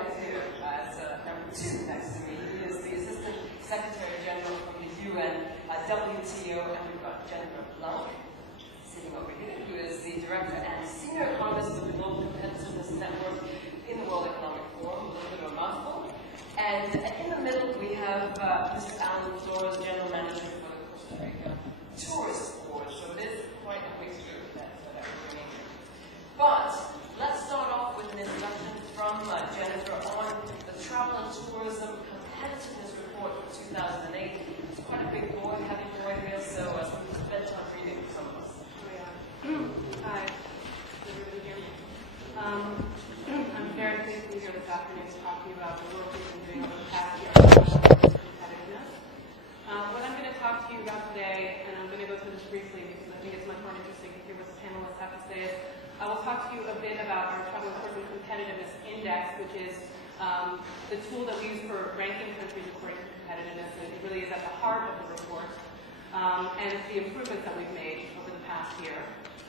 right here as number 2 next to me. He is the Assistant Secretary General from the UN, WTO, and we've got Jennifer Blanc sitting over here, who is the Director and Senior Economist of the Global Competitiveness Network in the World Economic Forum, a little bit of a mouthful. And in the middle, we have Mr. Alan Flores, General Manager for the Costa Rica Tourist Board. So it is quite a mixture that we're bringing in. But let's start off with an introduction from Jennifer on the Travel and Tourism Competitiveness Report for 2008. It's quite a big boy, heavy boy here, so it's bedtime reading for some of us. Hi. Is everybody hear me? I'm very pleased to be here this afternoon to talk to you about the work we've been doing over the past year on competitiveness. What I'm going to talk to you about today, and I'm going to go through this briefly because I think it's much more interesting to hear what the panelists have to say, is I will talk to you a bit about our Travel and Tourism Competitiveness Index, which is the tool that we use for ranking countries according to competitiveness, and it really is at the heart of the report, and the improvements that we've made over the past year.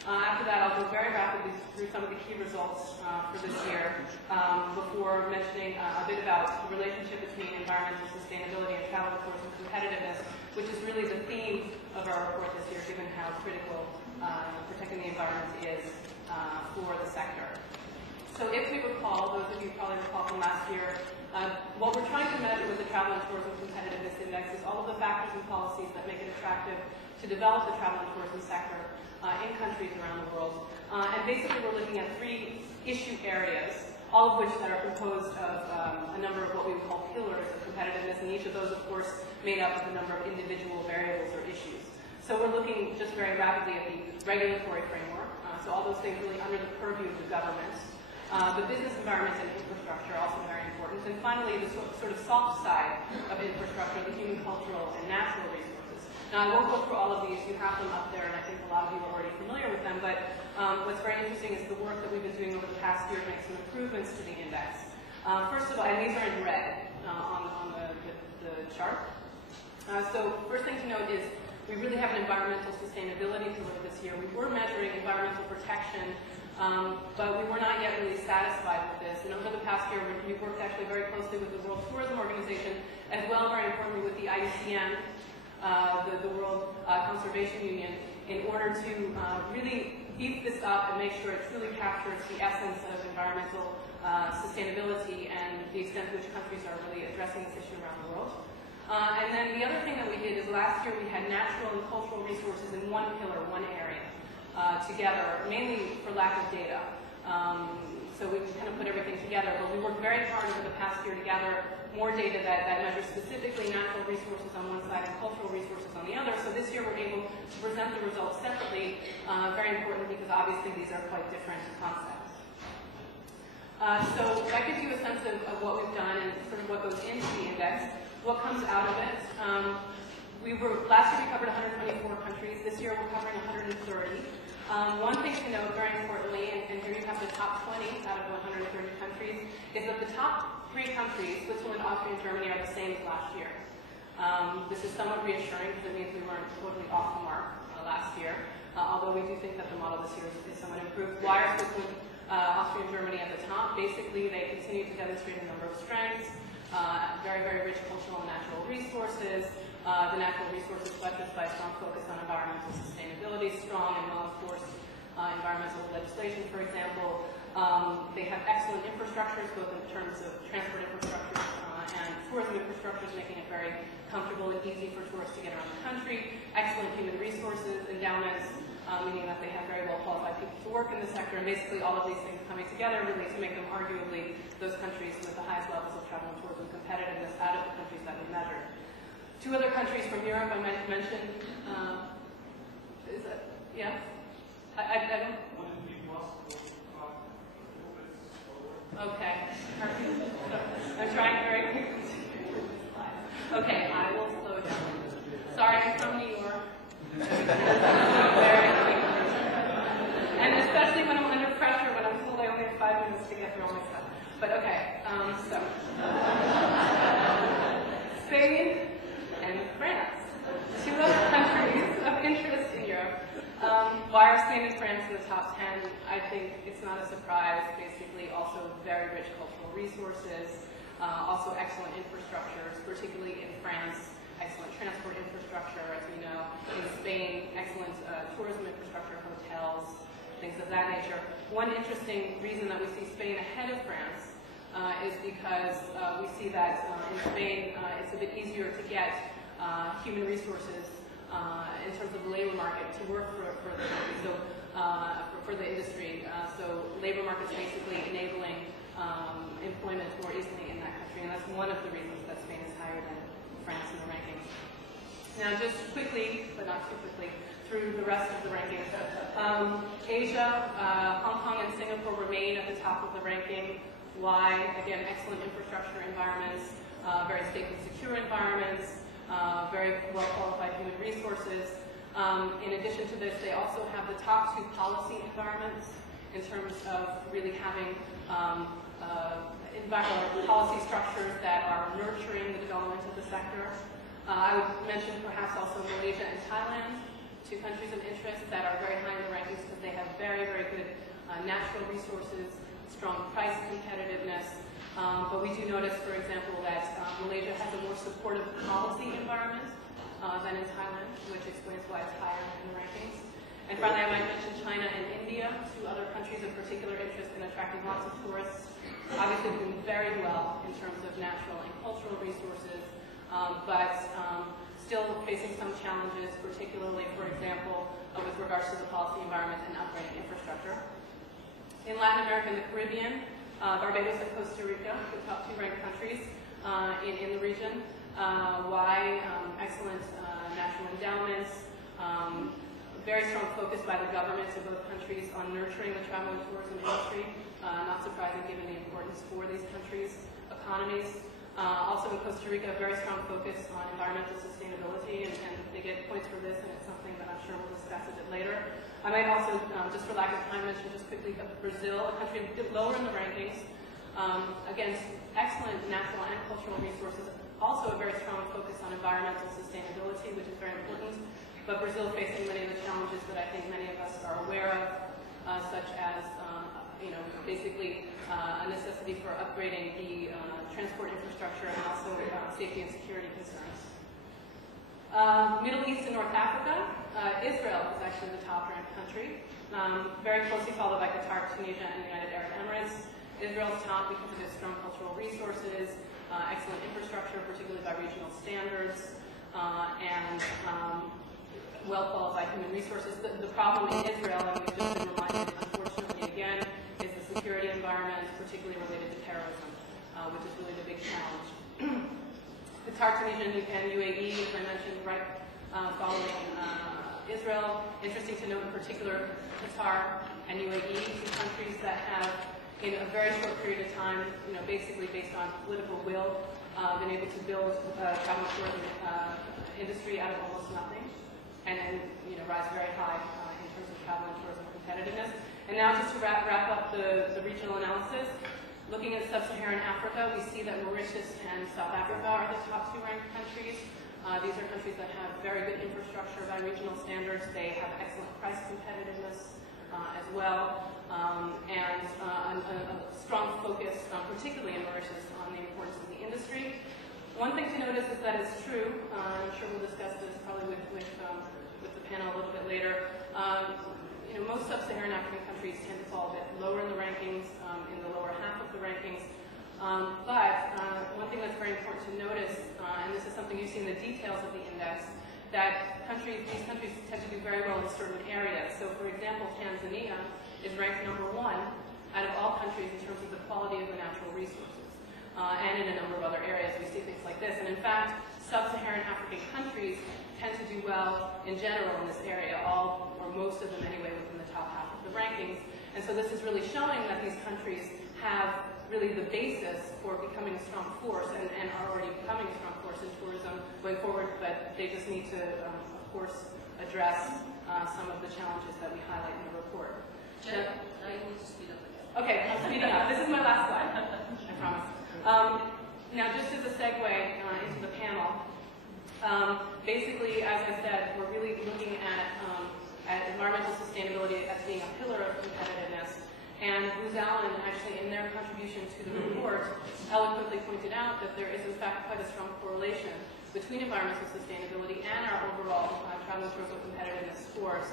After that, I'll go very rapidly through some of the key results for this year before mentioning a bit about the relationship between environmental sustainability and travel and tourism competitiveness, which is really the theme of our report this year, given how critical protecting the environment is for the sector. So if we recall, those of you probably recall from last year, what we're trying to measure with the Travel and Tourism Competitiveness Index is all of the factors and policies that make it attractive to develop the travel and tourism sector in countries around the world. And basically we're looking at 3 issue areas, all of which that are composed of a number of what we would call pillars of competitiveness, and each of those, of course, made up of a number of individual variables or issues. So we're looking just very rapidly at the regulatory framework, so all those things really under the purview of the government. The business environment and infrastructure, also very important. And finally, the sort of soft side of infrastructure, the human, cultural, and natural resources. Now, I won't go through all of these. You have them up there, and I think a lot of you are already familiar with them. But what's very interesting is the work that we've been doing over the past year to make some improvements to the index. First of all, and these are in red on the chart. So first thing to note is we really have an environmental sustainability pillar this year. We were measuring environmental protection, but we were not yet really satisfied with this. And over the past year, we've worked actually very closely with the World Tourism Organization, as well, very importantly, with the IUCN, the World Conservation Union, in order to really beef this up and make sure it truly captures the essence of environmental sustainability and the extent to which countries are really addressing this issue around the world. And then the other thing that we did is last year we had natural and cultural resources in one pillar, one area, together, mainly for lack of data. So we kind of put everything together, but we worked very hard over the past year to gather more data that measures specifically natural resources on one side and cultural resources on the other. So this year we're able to present the results separately, very important because obviously these are quite different concepts. So that gives you a sense of what we've done and sort of what goes into the index. What comes out of it? Last year we covered 124 countries. This year we're covering 130. One thing to note, very importantly, and here you have the top 20 out of 130 countries, is that the top 3 countries, Switzerland, Austria, and Germany, are the same as last year. This is somewhat reassuring because it means we weren't totally off the mark last year, although we do think that the model this year is somewhat improved. Why are Switzerland, Austria, and Germany at the top? Basically, they continue to demonstrate a number of strengths, very, very rich cultural and natural resources. The natural resources buttressed by a strong focus on environmental sustainability, strong and well-enforced environmental legislation, for example. They have excellent infrastructures, both in terms of transport infrastructures and tourism infrastructures, making it very comfortable and easy for tourists to get around the country. Excellent human resources, endowments, meaning that they have very well-qualified people to work in the sector, and basically all of these things coming together really to make them arguably those countries with the highest levels of travel and tourism competitiveness out of the countries that we measured. 2 other countries from Europe I might mention. Is that, yeah? I don't. Okay. I'm trying very quickly to do this slide. Okay, I will slow down. Sorry, I'm from New York. Very quick. And especially when I'm under pressure, when I'm told I only have 5 minutes to get through all my stuff. But okay, so. Spain and France. 2 other countries of interest in Europe. Why are Spain and France in the top 10? I think it's not a surprise. Basically, also very rich rich cultural resources, also excellent infrastructures, particularly in France, excellent transport infrastructure, as we know. In Spain, excellent tourism infrastructure, hotels, things of that nature. One interesting reason that we see Spain ahead of France is because we see that in Spain it's a bit easier to get human resources in terms of the labor market to work for the country, so for the industry. So labor markets basically enabling employment more easily in that country, and that's one of the reasons that Spain is higher than France in the rankings. Now, just quickly, but not too quickly, through the rest of the rankings. Asia, Hong Kong and Singapore remain at the top of the ranking. Why? Again, excellent infrastructure environments, very safe and secure environments, very well-qualified human resources. In addition to this, they also have the top 2 policy environments in terms of really having policy structures that are nurturing the development of the sector. I would mention perhaps also Malaysia and Thailand, 2 countries of interest that are very high in the rankings because they have very, very good natural resources, strong price competitiveness. But we do notice, for example, that Malaysia has a more supportive policy environment than in Thailand, which explains why it's higher in the rankings. And finally, I might mention China and India, 2 other countries of particular interest in attracting lots of tourists. Obviously doing very well in terms of natural and cultural resources, but still facing some challenges, particularly, for example, with regards to the policy environment and upgrading infrastructure. In Latin America and the Caribbean, Barbados and Costa Rica, the top 2 ranked countries in the region. Why? Excellent natural endowments, very strong focus by the governments of both countries on nurturing the travel and tourism industry, not surprising given the importance for these countries' economies. Also in Costa Rica, very strong focus on environmental sustainability, and they get points for this, and it's something that I'm sure we'll discuss a bit later. I might also, just for lack of time, mention just quickly Brazil, a country a bit lower in the rankings. Again, excellent natural and cultural resources, also a very strong focus on environmental sustainability, which is very important. But Brazil facing many of the challenges that I think many of us are aware of, such as basically a necessity for upgrading the transport infrastructure and also safety and security concerns. Middle East and North Africa, Israel is actually the top-ranked country, very closely followed by Qatar, Tunisia, and the United Arab Emirates. Israel's top because of its strong cultural resources, excellent infrastructure, particularly by regional standards, and well-qualified human resources. The problem in Israel, and we've just been reminded, unfortunately, again, is the security environment, particularly related to terrorism, which is really the big challenge. Qatar, Tunisia, and UAE, as I mentioned, right following Israel. Interesting to note in particular, Qatar and UAE, 2 countries that have, in a very short period of time, basically based on political will, been able to build a travel and tourism industry out of almost nothing, and rise very high in terms of travel and tourism competitiveness. And now just to wrap up the regional analysis, looking at sub-Saharan Africa, we see that Mauritius and South Africa are the top 2 ranked countries. These are countries that have very good infrastructure by regional standards. They have excellent price competitiveness as well, and a strong focus, particularly in Mauritius, on the importance of the industry. One thing to notice is that it's true, I'm sure we'll discuss this probably with the panel a little bit later, most sub-Saharan African countries tend to fall a bit lower in the rankings, in the lower half of the rankings. But one thing that's very important to notice, and this is something you see in the details of the index, that these countries tend to do very well in certain areas. So, for example, Tanzania is ranked #1 out of all countries in terms of the quality of the natural resources. And in a number of other areas, we see things like this. And in fact, sub-Saharan African countries tend to do well in general in this area, all or most of them anyway within the top half of the rankings. And so this is really showing that these countries have really the basis for becoming a strong force and are already becoming a strong force in tourism going forward, but they just need to, of course, address some of the challenges that we highlight in the report. Jen, I need to speed up again. Okay, I'm speeding up. This is my last slide, I promise. Now, just as a segue into the panel, basically, as I said, we're really looking at environmental sustainability as being a pillar of competitiveness. And Booz Allen, actually, in their contribution to the report, eloquently pointed out that there is, in fact, quite a strong correlation between environmental sustainability and our overall traveling social competitiveness scores,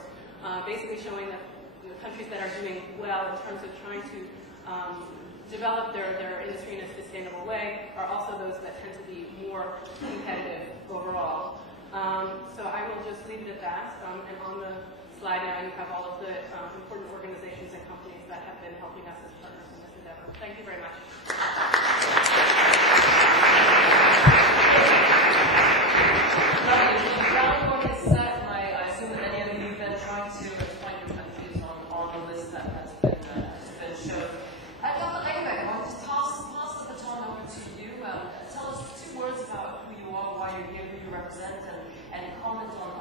basically showing that the countries that are doing well in terms of trying to develop their industry in a sustainable way are also those that tend to be more competitive overall. So I will just leave it at that. And on the slide now you have all of the important organizations and companies that have been helping us as partners in this endeavor. Thank you very much. The groundwork is set, and I assume that many of you have been trying to find your countries on the list that has been shown. Anyway, I'll just pass the baton over to you. Tell us 2 words about who you are, why you're here, who you represent, and comment on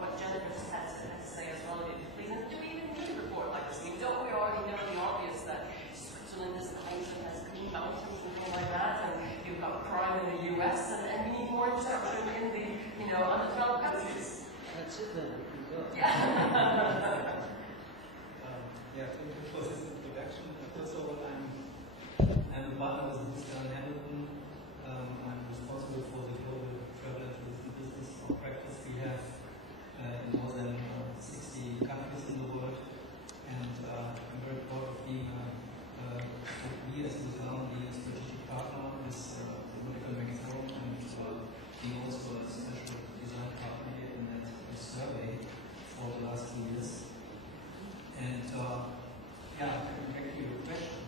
what Jennifer has to say as well, if you please. And do we even need a report like this? I mean, don't we already know the obvious that Switzerland is nice and has clean mountains and things like that, and you've got crime in the US, and we need more interaction in the, undeveloped countries. That's it then. Yeah. Thank you for this introduction. First of all, I'm a partner with Mr. Hamilton. I'm responsible for the global travel and tourism business or practice. We have more than 60 countries in the world, and I'm very proud of being we as Mr. Hamilton being a strategic partner with the Medical Magazine, and being also a special design partner in that survey for the last 2 years. And coming back to your question,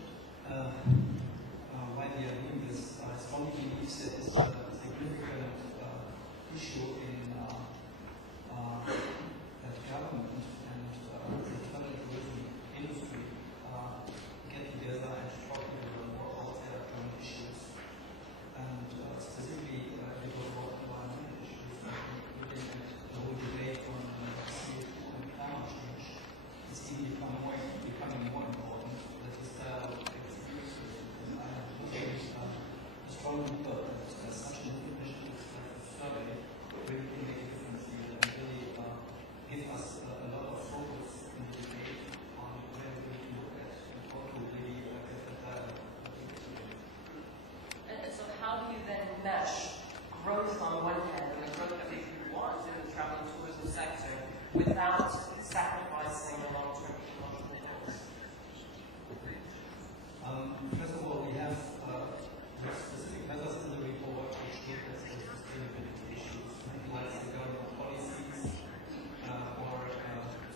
why we are doing this, I strongly believe that it's a significant issue in that government and the travel and tourism industry get together and talk about their current issues. And specifically, we talk about environmental issues, looking at the whole debate on CO2 and climate change. It's even becoming more important that this dialogue takes place. And I strongly felt that such an initiative like a survey really can make a difference here and really give us a lot of focus in the debate on where we need to look at and how to really get that dialogue. And so how do you then mesh growth on one hand and the growth that we want in the travel and tourism sector without sacrificing the long-term ecological impacts? First of all, we have specific methods in the report which look at the sustainability issues, like the government policies or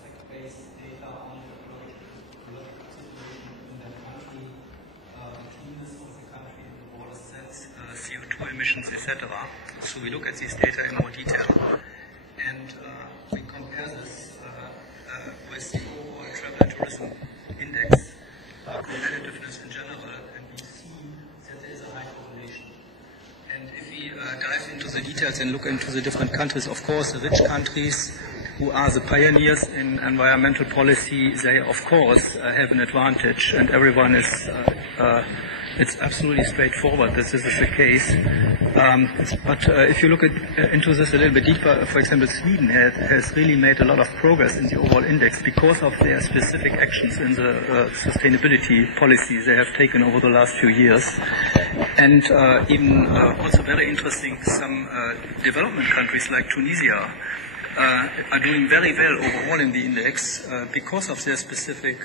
fact-based data on the ecological situation in that country, the cleanness of the country, the water sets, CO2 emissions, etc. So we look at these data in more detail, and we compare this with the overall travel and tourism index, competitiveness in general, and we see that there is a high correlation. And if we dive into the details and look into the different countries, of course, the rich countries who are the pioneers in environmental policy, they of course have an advantage, and everyone is it's absolutely straightforward that this is the case. But if you look into this a little bit deeper, for example, Sweden has really made a lot of progress in the overall index because of their specific actions in the sustainability policies they have taken over the last few years. And even also very interesting, some development countries like Tunisia are doing very well overall in the index because of their specific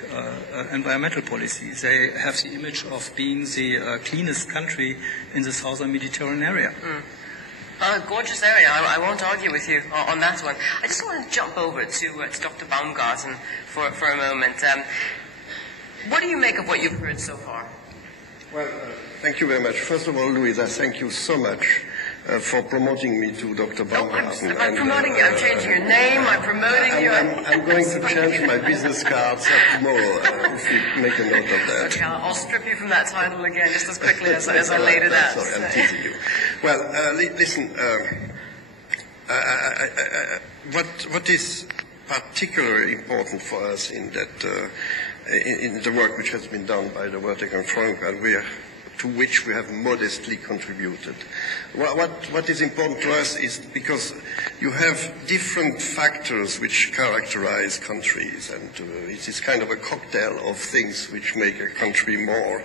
environmental policies. They have the image of being the cleanest country in the southern Mediterranean area. Gorgeous area. I won't argue with you on that one. I just want to jump over to Dr. Baumgarten for a moment. What do you make of what you've heard so far? Well, thank you very much. First of all, Louisa, thank you so much for promoting me to Dr. Baumgarten. I'm promoting you. I'm changing your name. I'm promoting you. I'm going to change my business cards tomorrow if you make a note of that. Okay, I'll strip you from that title again just as quickly as I laid it out. Sorry, I'm teasing you. Well, listen, what is particularly important for us in that in the work which has been done by the Vertical Forum, and we are to which we have modestly contributed. What is important to us is because you have different factors which characterize countries, and it is kind of a cocktail of things which make a country more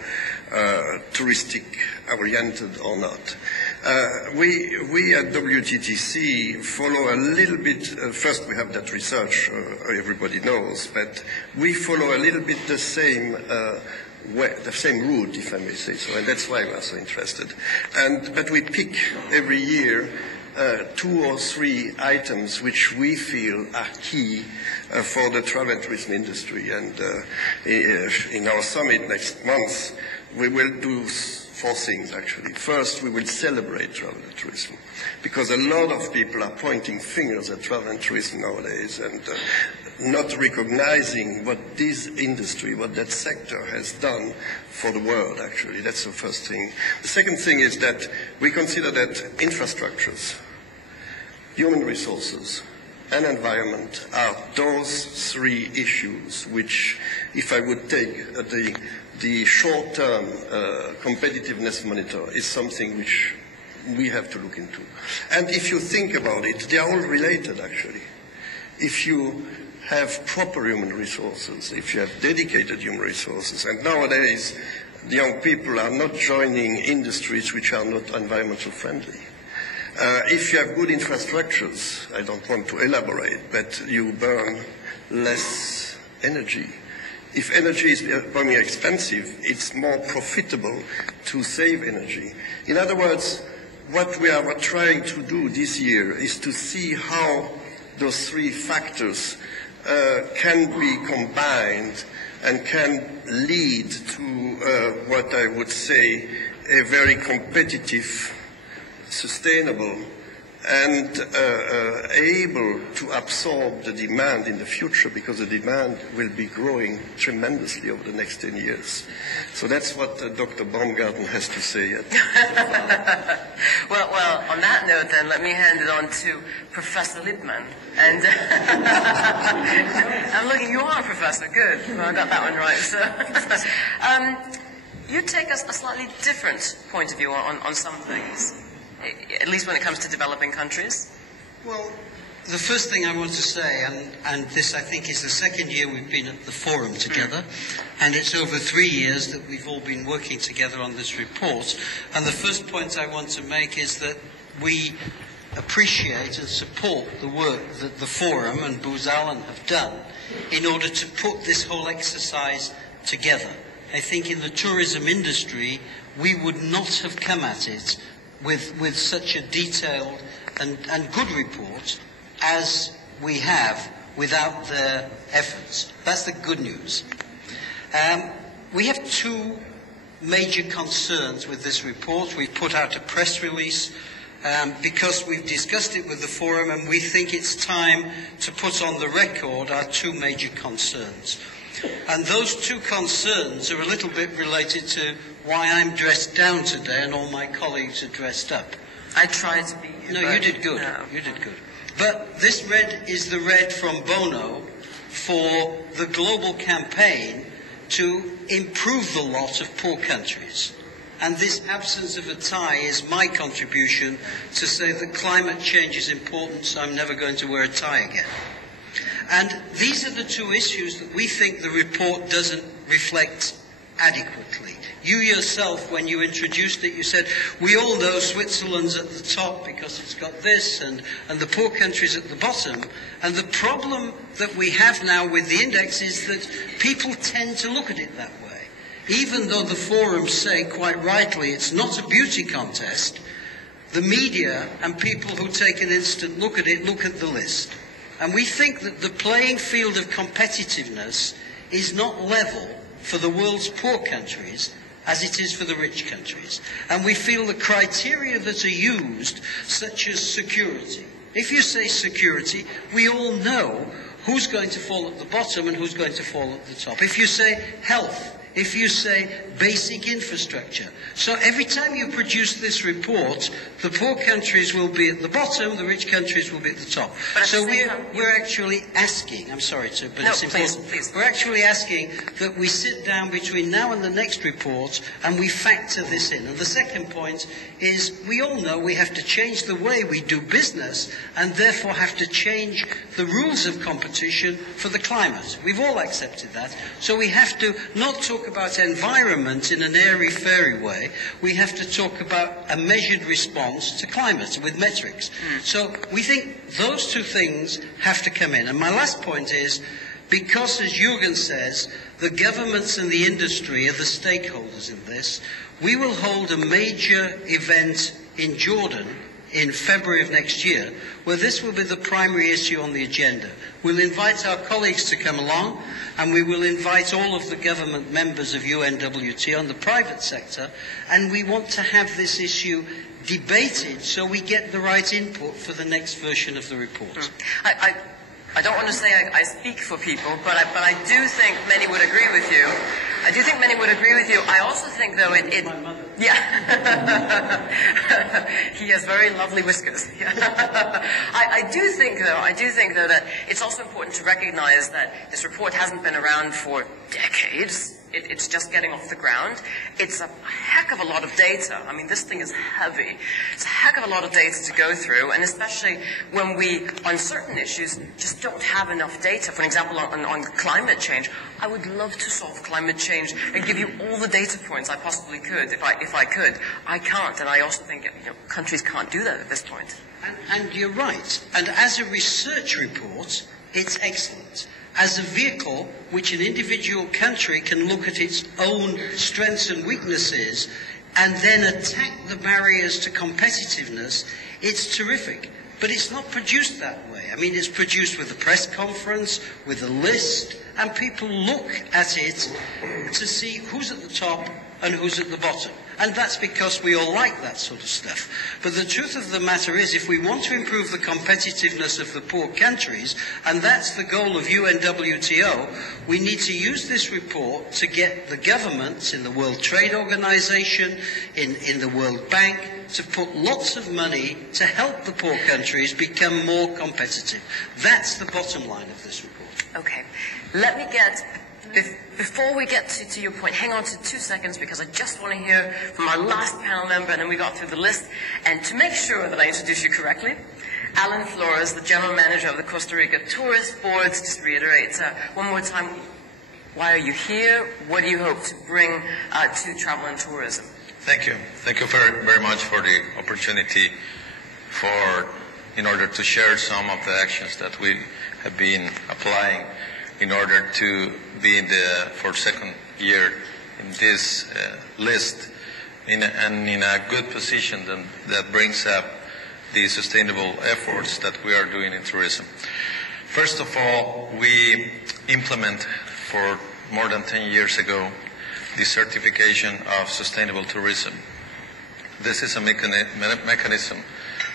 touristic-oriented or not. We at WTTC follow a little bit, first we have that research everybody knows, but we follow a little bit the same the same route, if I may say so, and that's why we are so interested. But we pick every year 2 or 3 items which we feel are key for the travel and tourism industry. And in our summit next month, we will do 4 things, actually. First, we will celebrate travel and tourism, because a lot of people are pointing fingers at travel and tourism nowadays and not recognizing what this industry, what that sector has done for the world, actually. That's the first thing. The second thing is that we consider that infrastructures, human resources, and environment are those 3 issues which, if I would take the short-term competitiveness monitor, is something which we have to look into. And if you think about it, they are all related, actually. If you have proper human resources, if you have dedicated human resources, and nowadays the young people are not joining industries which are not environmental friendly. If you have good infrastructures, I don't want to elaborate, but you burn less energy. If energy is becoming expensive, it's more profitable to save energy. In other words, what we are trying to do this year is to see how those 3 factors can be combined and can lead to what I would say a very competitive, sustainable, and able to absorb the demand in the future, because the demand will be growing tremendously over the next 10 years. So that's what Dr. Baumgarten has to say. Well, on that note then, let me hand it on to Professor Lippmann. And I'm looking, you are a professor, good. Well, I got that one right. So, you take us a slightly different point of view on some things, at least when it comes to developing countries. Well, the first thing I want to say, and this I think is the 2nd year we've been at the forum together, and it's over 3 years that we've all been working together on this report. And the first point I want to make is that we appreciate and support the work that the forum and Booz Allen have done in order to put this whole exercise together. I think in the tourism industry, we would not have come at it with such a detailed and good report as we have without their efforts. That's the good news. We have 2 major concerns with this report. We've put out a press release because we've discussed it with the forum, and we think it's time to put on the record our 2 major concerns. And those 2 concerns are a little bit related to why I'm dressed down today and all my colleagues are dressed up. I tried to be... No, you did good. No. You did good. But this red is the red from Bono for the global campaign to improve the lot of poor countries. And this absence of a tie is my contribution to say that climate change is important, so I'm never going to wear a tie again. And these are the 2 issues that we think the report doesn't reflect adequately. You yourself, when you introduced it, you said, we all know Switzerland's at the top because it's got this, and the poor countries at the bottom. And the problem that we have now with the index is that people tend to look at it that way. Even though the forums say, quite rightly, it's not a beauty contest, the media and people who take an instant look at it look at the list. And we think that the playing field of competitiveness is not level for the world's poor countries as it is for the rich countries. And we feel the criteria that are used, such as security. If you say security, we all know who's going to fall at the bottom and who's going to fall at the top. If you say health, if you say basic infrastructure. So every time you produce this report, the poor countries will be at the bottom, the rich countries will be at the top. So we're actually asking, I'm sorry to, but it's important. Please. We're actually asking that we sit down between now and the next report and we factor this in. And the second point is we all know we have to change the way we do business and therefore have to change the rules of competition for the climate. We've all accepted that. So we have to not talk about environment in an airy-fairy way. We have to talk about a measured response to climate with metrics. So we think those two things have to come in. And my last point is, because, as Jürgen says, the governments and the industry are the stakeholders in this, we will hold a major event in Jordan in February of next year, where this will be the primary issue on the agenda. We'll invite our colleagues to come along, and we will invite all of the government members of UNWTO and the private sector, and we want to have this issue debated so we get the right input for the next version of the report. I don't want to say I speak for people, but I do think many would agree with you. I do think many would agree with you. I also think, though, My mother. Yeah. He has very lovely whiskers. Yeah. I do think, though, that it's also important to recognize that this report hasn't been around for decades. It's just getting off the ground. It's a heck of a lot of data. I mean, this thing is heavy. It's a heck of a lot of data to go through, and especially when we, on certain issues, just don't have enough data. For example, on climate change, I would love to solve climate change and give you all the data points I possibly could if I could. I can't, and I also think countries can't do that at this point. And you're right. And as a research report, it's excellent. As a vehicle which an individual country can look at its own strengths and weaknesses and then attack the barriers to competitiveness, it's terrific. But it's not produced that way. I mean, it's produced with a press conference, with a list, and people look at it to see who's at the top and who's at the bottom. And that's because we all like that sort of stuff. But the truth of the matter is, if we want to improve the competitiveness of the poor countries, and that's the goal of UNWTO, we need to use this report to get the governments in the World Trade Organization, in the World Bank, to put lots of money to help the poor countries become more competitive. That's the bottom line of this report. Okay. Let me get... Before we get to your point, hang on to 2 seconds, because I just want to hear from our last panel member, and then we got through the list. And to make sure that I introduce you correctly, Alan Flores, the General Manager of the Costa Rica Tourist Board. Just reiterate one more time, why are you here? What do you hope to bring to travel and tourism? Thank you. Thank you very, very much for the opportunity in order to share some of the actions that we have been applying in order to be for second year in this list in a good position that brings up the sustainable efforts that we are doing in tourism. First of all, we implement for more than 10 years ago the certification of sustainable tourism. This is a mechanism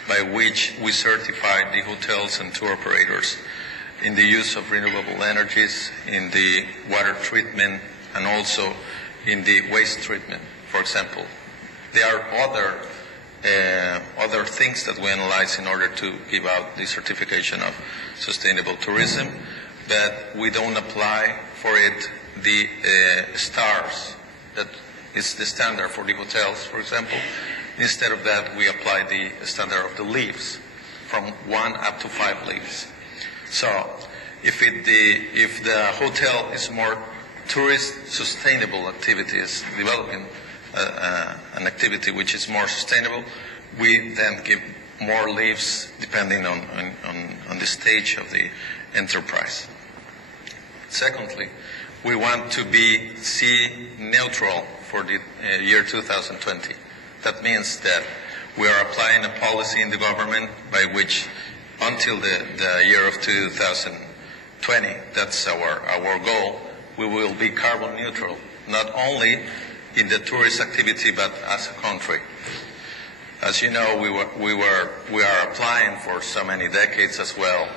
by which we certify the hotels and tour operators in the use of renewable energies, in the water treatment, and also in the waste treatment, for example. There are other things that we analyze in order to give out the certification of sustainable tourism, but we don't apply for it the stars that is the standard for the hotels, for example. Instead of that, we apply the standard of the leaves, from 1 up to 5 leaves. So, if the hotel is more tourist sustainable activities, developing an activity which is more sustainable, we then give more leaves depending on the stage of the enterprise. Secondly, we want to be sea neutral for the year 2020. That means that we are applying a policy in the government by which until the year of 2020, that's our goal, we will be carbon neutral, not only in the tourist activity, but as a country. As you know, we are applying for so many decades as well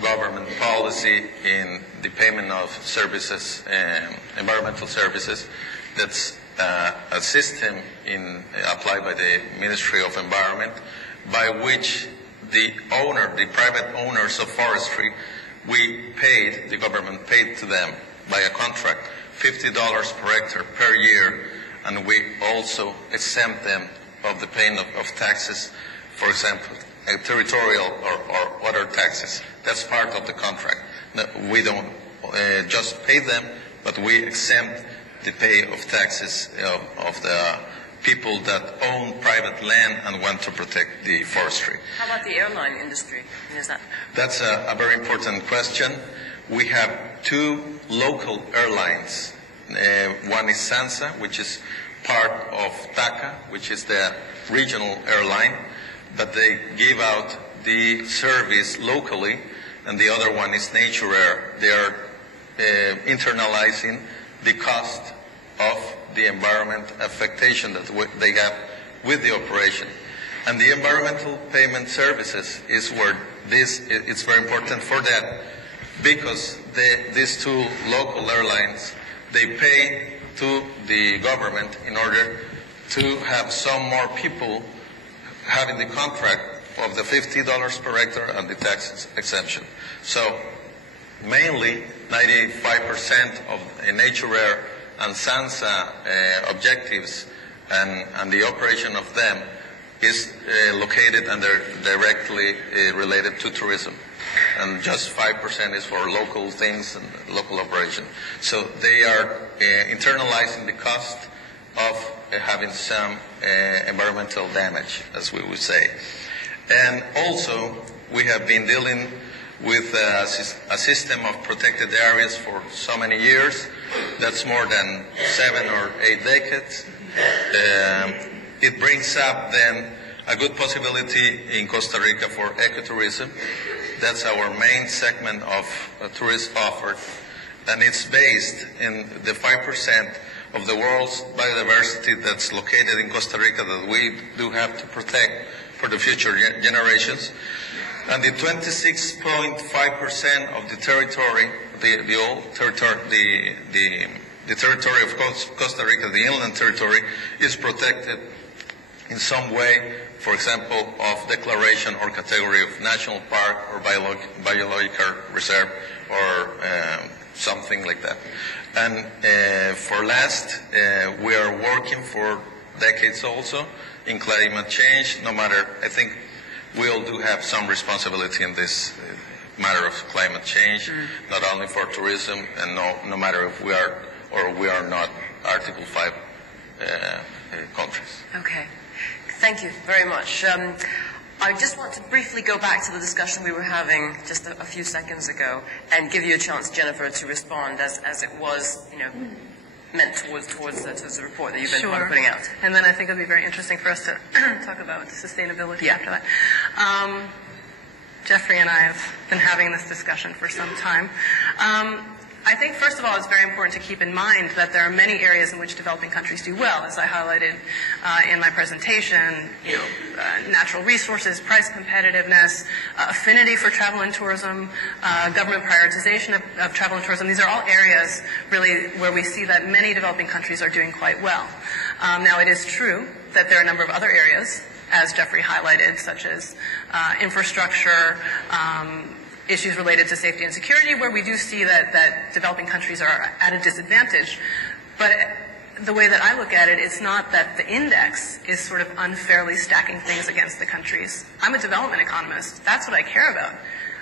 government policy in the payment of services, environmental services. That's a system applied by the Ministry of Environment, by which the private owners of forestry, the government paid to them by a contract $50 per hectare per year, and we also exempt them of the paying of taxes, for example, territorial or other taxes. That's part of the contract. We don't just pay them, but we exempt the pay of taxes of the people that own private land and want to protect the forestry. How about the airline industry? That's a very important question. We have two local airlines. One is SANSA, which is part of TACA, which is the regional airline, but they give out the service locally, and the other one is Nature Air. They are internalizing the cost of the environment affectation that they have with the operation. And the environmental payment services is where it's very important for that, because these two local airlines, they pay to the government in order to have some more people having the contract of the $50 per hectare and the tax exemption. So mainly 95% of Nature Air and SANSA objectives and the operation of them is located and they're directly related to tourism. And just 5% is for local things and local operation. So they are internalizing the cost of having some environmental damage, as we would say. And also, we have been dealing with a system of protected areas for so many years. That's more than 7 or 8 decades. It brings up then a good possibility in Costa Rica for ecotourism. That's our main segment of tourist offer, and it's based in the 5% of the world's biodiversity that's located in Costa Rica that we do have to protect for the future generations. And the 26.5% of the territory, the old territory, the territory of Costa Rica, the inland territory, is protected in some way, for example, of declaration or category of national park or biological reserve or something like that. And for last, we are working for decades also in climate change. No matter, I think we all do have some responsibility in this matter of climate change, not only for tourism, and no matter if we are or we are not Article 5 countries. Okay. Thank you very much. I just want to briefly go back to the discussion we were having just a few seconds ago and give you a chance, Jennifer, to respond as it was, meant towards the report that you've been putting out. And then I think it'll be very interesting for us to talk about sustainability after that. Jeffrey and I have been having this discussion for some time. I think, first of all, it's very important to keep in mind that there are many areas in which developing countries do well, as I highlighted in my presentation. Natural resources, price competitiveness, affinity for travel and tourism, government prioritization of travel and tourism. These are all areas, really, where we see that many developing countries are doing quite well. Now, it is true that there are a number of other areas, as Jeffrey highlighted, such as infrastructure, issues related to safety and security, where we do see that developing countries are at a disadvantage. But the way that I look at it, it's not that the index is sort of unfairly stacking things against the countries. I'm a development economist. That's what I care about.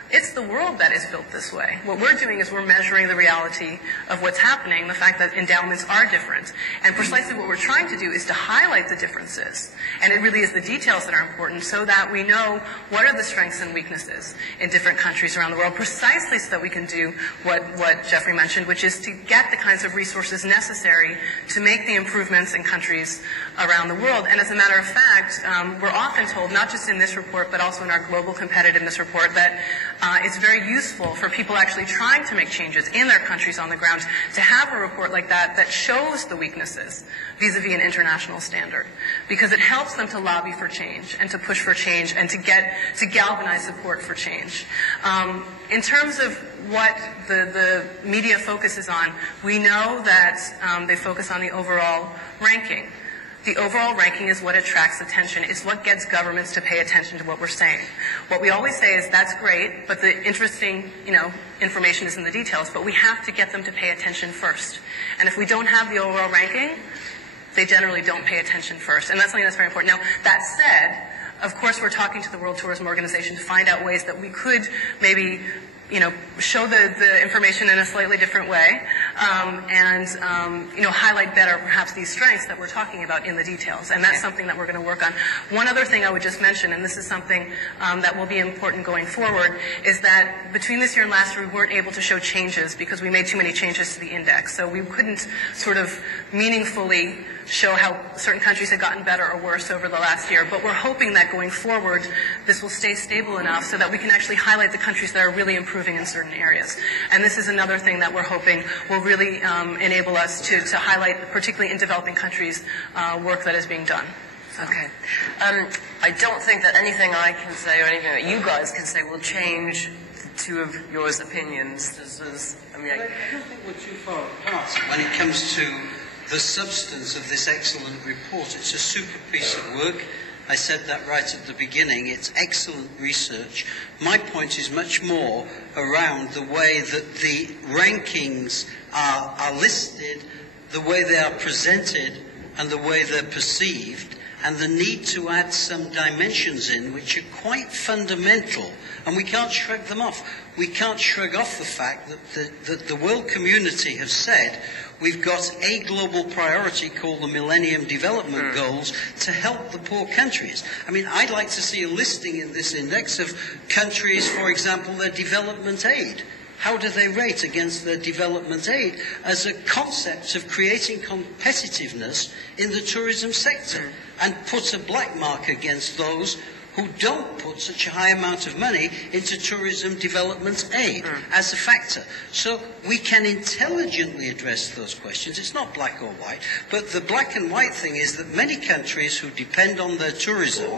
It's the world that is built this way. What we're doing is we're measuring the reality of what's happening, the fact that endowments are different. And precisely what we're trying to do is to highlight the differences. And it really is the details that are important so that we know what are the strengths and weaknesses in different countries around the world, precisely so that we can do what Jeffrey mentioned, which is to get the kinds of resources necessary to make the improvements in countries around the world. And as a matter of fact, we're often told, not just in this report, but also in our global competitiveness report, that it's very useful for people actually trying to make changes in their countries on the ground to have a report like that that shows the weaknesses vis-a-vis an international standard, because it helps them to lobby for change and to push for change and to galvanize support for change. In terms of what the media focuses on, we know that they focus on the overall ranking. The overall ranking is what attracts attention. It's what gets governments to pay attention to what we're saying. What we always say is that's great, but the interesting, information is in the details, but we have to get them to pay attention first. And if we don't have the overall ranking, they generally don't pay attention first. And that's something that's very important. Now, that said, of course, we're talking to the World Tourism Organization to find out ways that we could maybe show the information in a slightly different way, and highlight better perhaps these strengths that we're talking about in the details. And that's something that we're going to work on. One other thing I would just mention, and this is something that will be important going forward, is that between this year and last year, we weren't able to show changes because we made too many changes to the index. So we couldn't sort of meaningfully show how certain countries had gotten better or worse over the last year. But we're hoping that going forward, this will stay stable enough so that we can actually highlight the countries that are really improving in certain areas. And this is another thing that we're hoping will really enable us to highlight, particularly in developing countries, work that is being done. Okay. I don't think that anything I can say or anything that you guys can say will change the two of yours opinions. I don't think we're too far apart when it comes to the substance of this excellent report. It's a super piece of work. I said that right at the beginning. It's excellent research. My point is much more around the way that the rankings are listed, the way they are presented, and the way they're perceived, and the need to add some dimensions in which are quite fundamental, and we can't shrug them off. We can't shrug off the fact that the world community have said we've got a global priority called the Millennium Development Goals to help the poor countries. I mean, I'd like to see a listing in this index of countries, for example, their development aid. How do they rate against their development aid as a concept of creating competitiveness in the tourism sector, and put a black mark against those who don't put such a high amount of money into tourism development aid as a factor. So we can intelligently address those questions. It's not black or white, but the black and white thing is that many countries who depend on their tourism,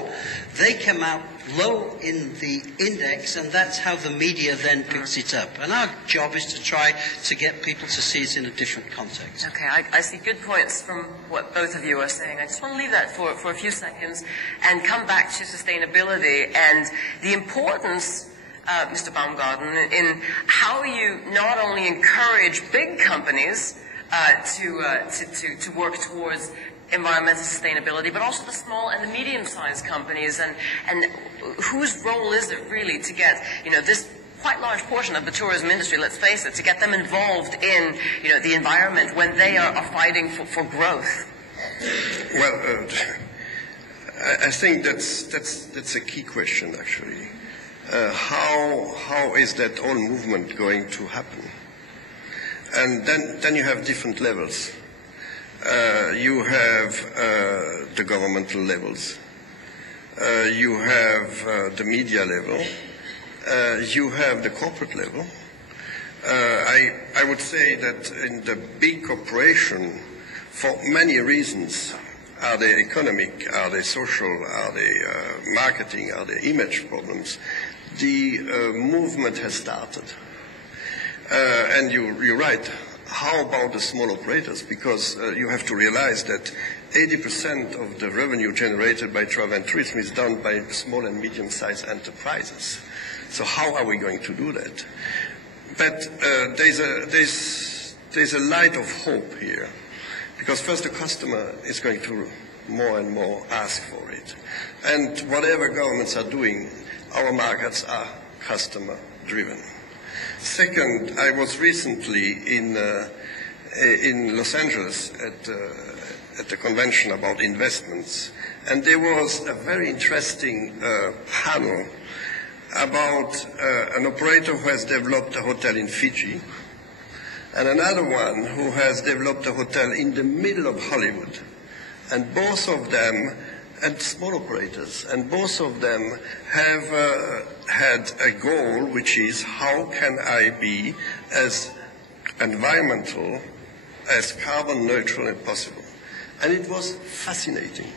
they come out low in the index, and that's how the media then picks it up. And our job is to try to get people to see it in a different context. Okay, I see good points from what both of you are saying. I just want to leave that for a few seconds and come back to sustainability and the importance, Mr. Baumgarten, in how you not only encourage big companies to work towards environmental sustainability, but also the small and the medium-sized companies, and whose role is it really to get, this quite large portion of the tourism industry, let's face it, to get them involved in, the environment when they are fighting for growth? Well, I think that's a key question, actually. How is that whole movement going to happen? And then you have different levels. You have the governmental levels. You have the media level. You have the corporate level. I would say that in the big corporation, for many reasons, are they economic, are they social, are they marketing, are they image problems, the movement has started. And you're right. How about the small operators? Because you have to realize that 80% of the revenue generated by travel and tourism is done by small and medium-sized enterprises. So how are we going to do that? But there's a light of hope here, because first the customer is going to more and more ask for it. And whatever governments are doing, our markets are customer-driven. Second, I was recently in Los Angeles at the convention about investments, and there was a very interesting panel about an operator who has developed a hotel in Fiji, and another one who has developed a hotel in the middle of Hollywood. And both of them and small operators, and both of them have had a goal, which is how can I be as environmental, as carbon neutral as possible. And it was fascinating.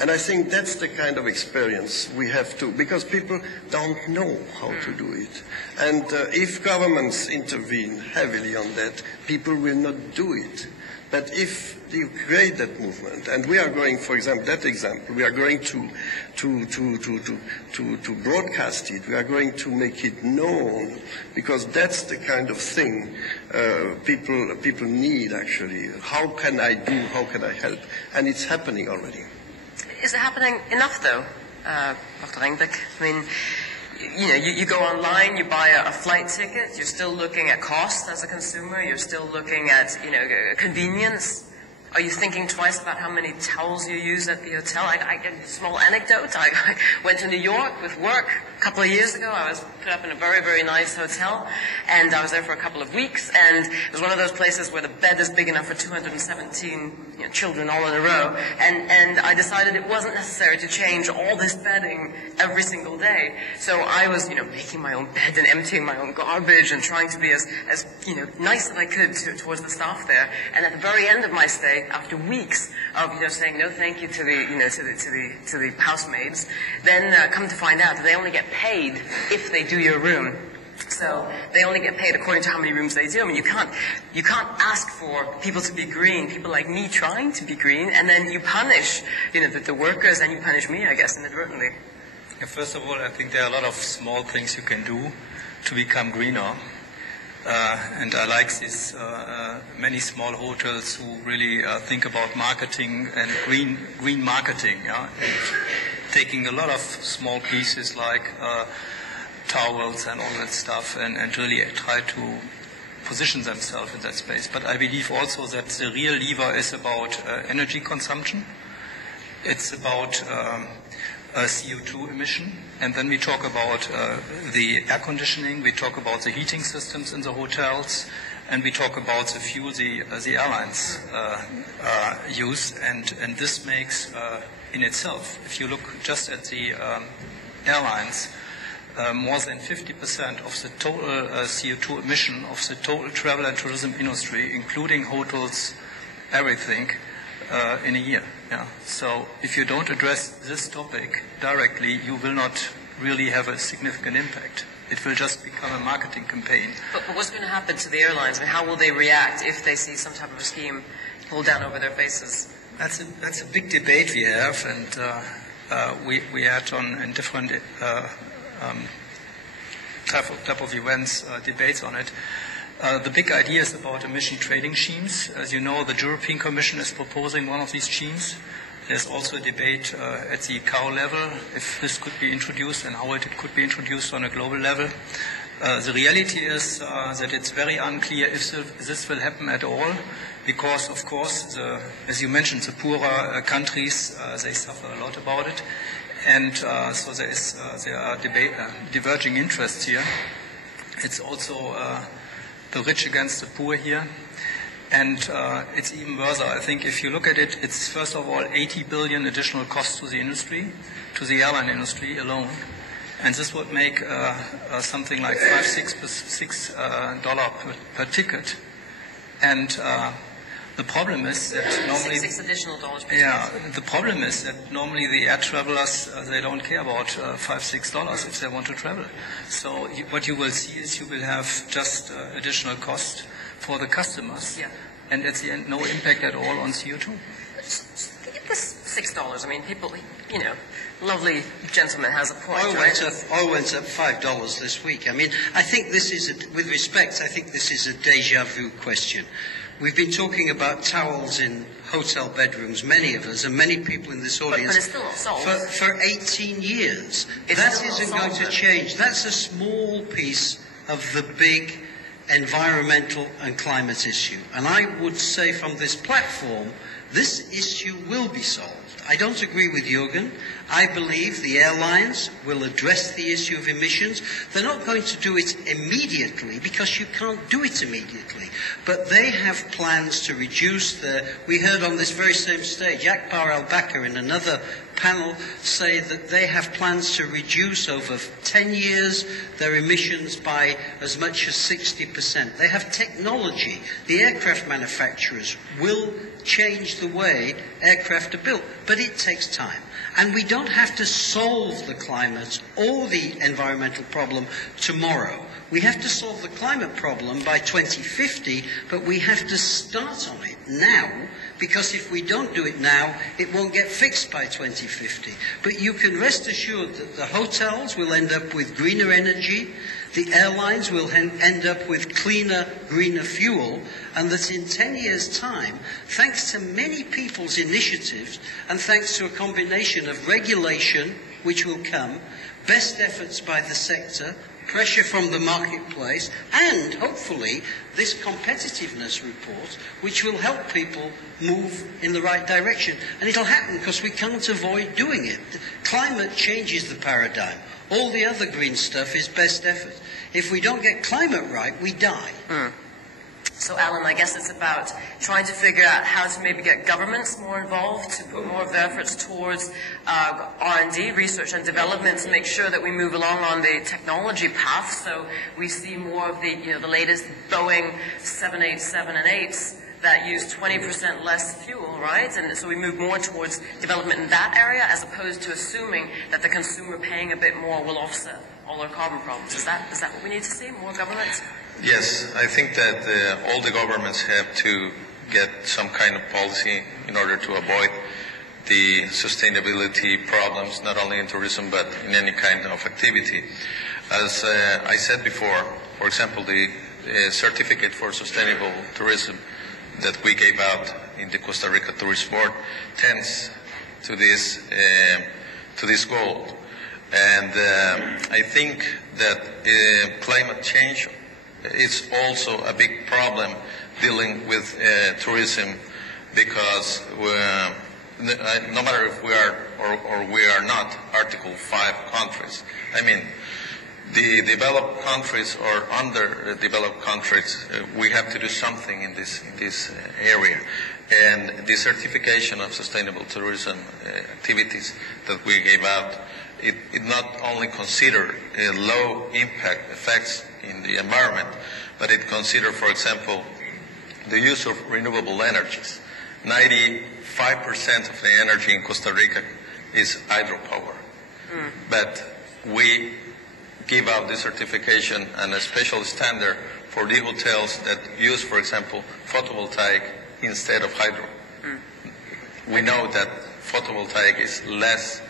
And I think that's the kind of experience we have to, because people don't know how to do it. And if governments intervene heavily on that, people will not do it. But if you create that movement, and we are going, for example, that example, we are going to broadcast it, we are going to make it known, because that's the kind of thing people need actually. How can I do, how can I help? And it's happening already. Is it happening enough, though, Dr. Ringbeck? I mean, you go online, you buy a flight ticket, you're still looking at cost as a consumer, you're still looking at, convenience. Are you thinking twice about how many towels you use at the hotel? I get a small anecdote. I went to New York with work a couple of years ago. I was put up in a very, very nice hotel, and I was there for a couple of weeks, and it was one of those places where the bed is big enough for 217 children all in a row, and I decided it wasn't necessary to change all this bedding every single day. So I was, making my own bed and emptying my own garbage and trying to be as nice as I could towards the staff there. And at the very end of my stay, after weeks of saying no thank you to the housemaids, then come to find out that they only get paid if they do your room. So they only get paid according to how many rooms they do. I mean, you can't ask for people to be green, people like me trying to be green, and then you punish the workers, and you punish me, I guess, inadvertently. Yeah, first of all, I think there are a lot of small things you can do to become greener. And I like these many small hotels who really think about marketing and green marketing, and taking a lot of small pieces like towels and all that stuff, and really try to position themselves in that space. But I believe also that the real lever is about energy consumption. It's about CO2 emission, and then we talk about the air conditioning, we talk about the heating systems in the hotels, and we talk about the fuel the airlines use, and this makes in itself, if you look just at the airlines, more than 50% of the total CO2 emission of the total travel and tourism industry, including hotels, everything, in a year. Yeah. So if you don't address this topic directly, you will not really have a significant impact. It will just become a marketing campaign. But what's going to happen to the airlines? I mean, how will they react if they see some type of a scheme pulled down over their faces? That's a big debate we have, and we had in different type of events debates on it. The big idea is about emission trading schemes. As you know, the European Commission is proposing one of these schemes. There's also a debate at the ICAO level if this could be introduced and how it could be introduced on a global level. The reality is that it's very unclear if this will happen at all, because, of course, as you mentioned, the poorer countries, they suffer a lot about it. And so there are diverging interests here. It's also the rich against the poor here. And it's even worse. I think if you look at it, it's first of all 80 billion additional costs to the industry, to the airline industry alone. And this would make something like $6 per ticket. And the problem is that normally $6 additional dollars per ticket. The problem is that normally the air travelers they don't care about $5-6 if they want to travel. So what you will see is you will have just additional cost for the customers, and at the end no impact at all on CO2. This $6. I mean, people, lovely gentleman has a point. Oil went up $5 this week. I mean, I think this is, with respect, I think this is a déjà vu question. We've been talking about towels in hotel bedrooms, many of us, and many people in this audience, but it's still not solved. For 18 years. That isn't going to change. That's a small piece of the big environmental and climate issue. And I would say from this platform, this issue will be solved. I don't agree with Jürgen. I believe the airlines will address the issue of emissions. They're not going to do it immediately because you can't do it immediately. But they have plans to reduce we heard on this very same stage, Akbar al-Bakr in another panel say that they have plans to reduce over 10 years their emissions by as much as 60%. They have technology. The aircraft manufacturers will change the way aircraft are built, but it takes time. And we don't have to solve the climate or the environmental problem tomorrow. We have to solve the climate problem by 2050, but we have to start on it now, because if we don't do it now, it won't get fixed by 2050. But you can rest assured that the hotels will end up with greener energy, the airlines will end up with cleaner, greener fuel, and that in 10 years' time, thanks to many people's initiatives, and thanks to a combination of regulation, which will come, best efforts by the sector, pressure from the marketplace, and hopefully this competitiveness report, which will help people move in the right direction. And it'll happen because we can't avoid doing it. Climate changes the paradigm. All the other green stuff is best effort. If we don't get climate right, we die. So, Alan, I guess it's about trying to figure out how to maybe get governments more involved, to put more of their efforts towards R&D, research and development, to make sure that we move along on the technology path. So we see more of the latest Boeing 787 and 8s that use 20% less fuel, right? And so we move more towards development in that area, as opposed to assuming that the consumer paying a bit more will offset all our carbon problems. Is that what we need to see? More governments? Yes, I think that all the governments have to get some kind of policy in order to avoid the sustainability problems, not only in tourism, but in any kind of activity. As I said before, for example, the certificate for sustainable tourism that we gave out in the Costa Rica Tourist Board tends to this goal. And I think that climate change is also a big problem dealing with tourism, because no matter if we are or we are not Article 5 countries. I mean, the developed countries or underdeveloped countries, we have to do something in this area. And the certification of sustainable tourism activities that we gave out, it not only consider low impact effects in the environment, but it consider, for example, the use of renewable energies. 95% of the energy in Costa Rica is hydropower. But we give out this certification and a special standard for the hotels that use, for example, photovoltaic instead of hydro. We know that photovoltaic is less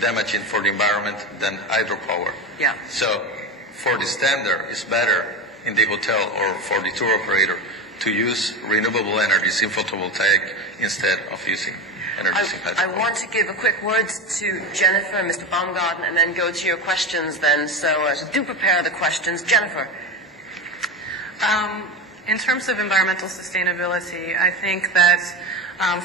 damaging for the environment than hydropower. Yeah. So for the standard, it's better in the hotel or for the tour operator to use renewable energies in photovoltaic instead of using energies in hydropower. I want to give a quick word to Jennifer and Mr. Baumgarten and then go to your questions then. So do prepare the questions. Jennifer. In terms of environmental sustainability, I think that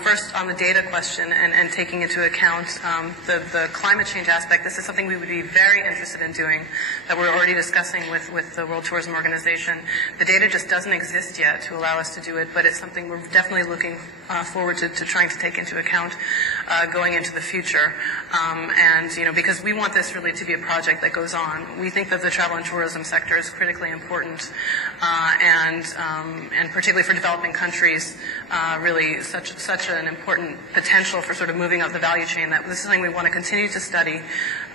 first on the data question and taking into account the climate change aspect, this is something we would be very interested in doing, that we're already discussing with the World Tourism Organization. The data just doesn't exist yet to allow us to do it, but it's something we're definitely looking forward to trying to take into account going into the future. And, because we want this really to be a project that goes on. We think that the travel and tourism sector is critically important, and particularly for developing countries, really such an important potential for sort of moving up the value chain, that this is something we want to continue to study,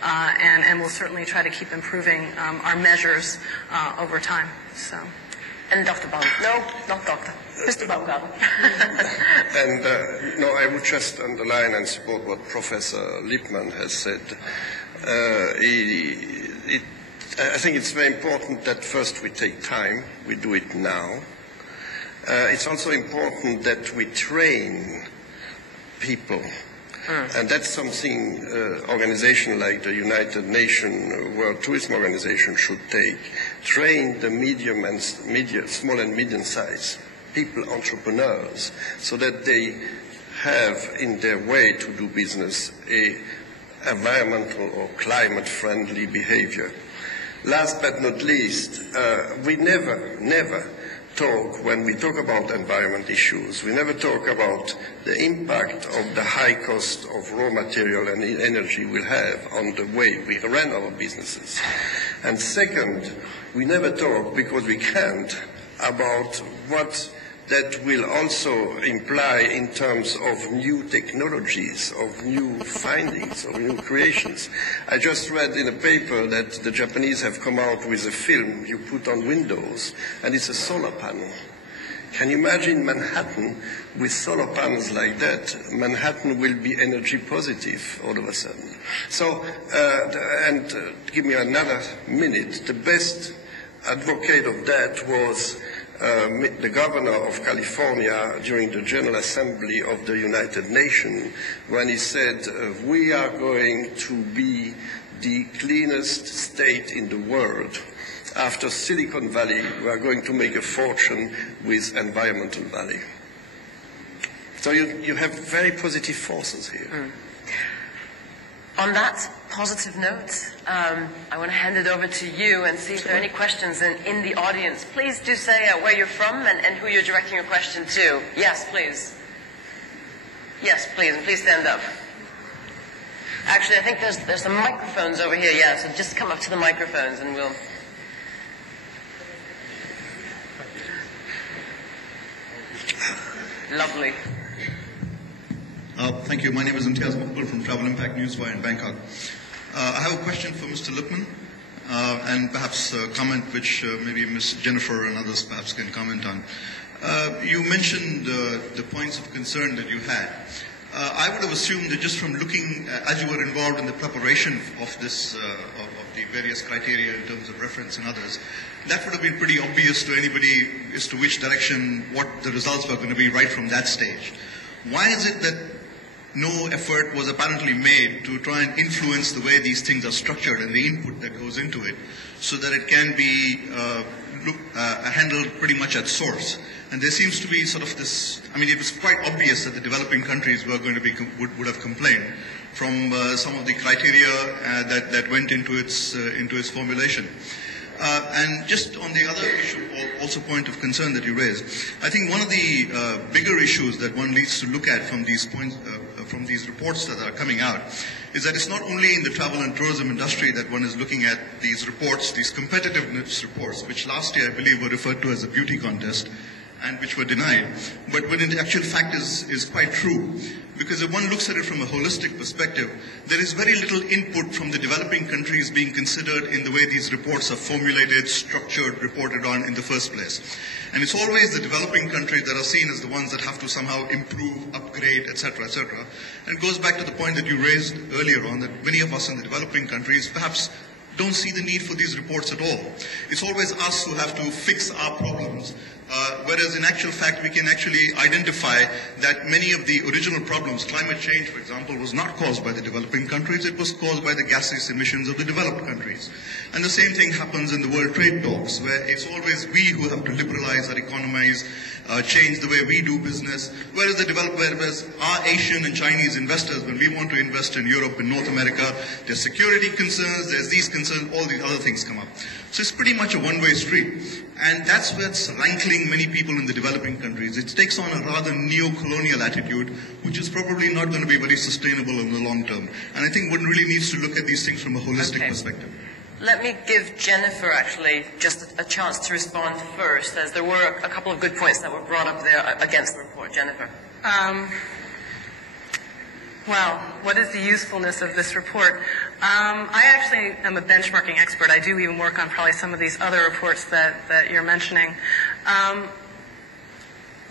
and we'll certainly try to keep improving our measures over time. So. And Dr. Baumgarten. No, not Dr. Mr. Baumgarten. And no, I would just underline and support what Professor Lippmann has said. I think it's very important that first we take time, we do it now. It's also important that we train people. And that's something organization like the United Nations World Tourism Organization should take. Train the small and medium-sized people, entrepreneurs, so that they have in their way to do business a environmental or climate-friendly behavior. Last but not least, we never talk, when we talk about environment issues, we never talk about the impact of the high cost of raw material and energy will have on the way we run our businesses. And second, we never talk, because we can't, about what that will also imply in terms of new technologies, of new findings, of new creations. I just read in a paper that the Japanese have come out with a film you put on windows, and it's a solar panel. Can you imagine Manhattan with solar panels like that? Manhattan will be energy positive all of a sudden. So, give me another minute. The best advocate of that was the governor of California during the General Assembly of the United Nations, when he said, we are going to be the cleanest state in the world. After Silicon Valley, we are going to make a fortune with Environmental Valley. So you have very positive forces here. Mm. On that positive note, I want to hand it over to you and see if there are any questions in the audience. Please do say where you're from and who you're directing your question to. Yes, please. Yes, please, and please stand up. Actually, I think there's some microphones over here, yeah, so just come up to the microphones and we'll... Lovely. Thank you. My name is Imtiaz Maqbul from Travel Impact Newswire in Bangkok. I have a question for Mr. Lippman, and perhaps a comment which maybe Ms. Jennifer and others perhaps can comment on. You mentioned the points of concern that you had. I would have assumed that just from looking, as you were involved in the preparation of this, of the various criteria in terms of reference and others, that would have been pretty obvious to anybody as to which direction, what the results were going to be right from that stage. Why is it that no effort was apparently made to try and influence the way these things are structured and the input that goes into it, so that it can be handled pretty much at source? And there seems to be sort of this, I mean, it was quite obvious that the developing countries were going to be, would have complained from some of the criteria that went into its formulation. And just on the other issue, also point of concern that you raised, I think one of the bigger issues that one needs to look at from these points, from these reports that are coming out, is that it's not only in the travel and tourism industry that one is looking at these reports, these competitiveness reports, which last year I believe were referred to as a beauty contest, and which were denied, but when in actual fact is quite true. Because if one looks at it from a holistic perspective, there is very little input from the developing countries being considered in the way these reports are formulated, structured, reported on in the first place. And it's always the developing countries that are seen as the ones that have to somehow improve, upgrade, etc., etc. And it goes back to the point that you raised earlier on, that many of us in the developing countries perhaps don't see the need for these reports at all. It's always us who have to fix our problems. Whereas in actual fact, we can actually identify that many of the original problems, climate change, for example, was not caused by the developing countries, it was caused by the gaseous emissions of the developed countries. And the same thing happens in the world trade talks, where it's always we who have to liberalize our economies, change the way we do business, whereas whereas our Asian and Chinese investors, when we want to invest in Europe and North America, there's security concerns, there's these concerns, all these other things come up. So it's pretty much a one-way street. And that's what's rankling many people in the developing countries. It takes on a rather neo-colonial attitude, which is probably not going to be very sustainable in the long term. And I think one really needs to look at these things from a holistic perspective. Let me give Jennifer, actually, just a chance to respond first, as there were a couple of good points that were brought up there against the report. Jennifer. Well, what is the usefulness of this report? I actually am a benchmarking expert. I do even work on probably some of these other reports that you're mentioning.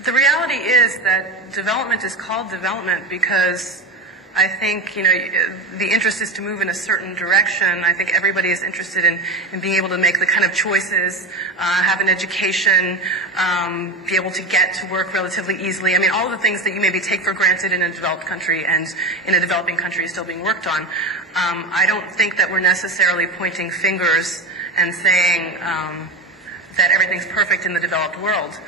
The reality is that development is called development because I think, the interest is to move in a certain direction. I think everybody is interested in being able to make the kind of choices, have an education, be able to get to work relatively easily. I mean, all of the things that you maybe take for granted in a developed country and in a developing country is still being worked on. I don't think that we're necessarily pointing fingers and saying that everything's perfect in the developed world.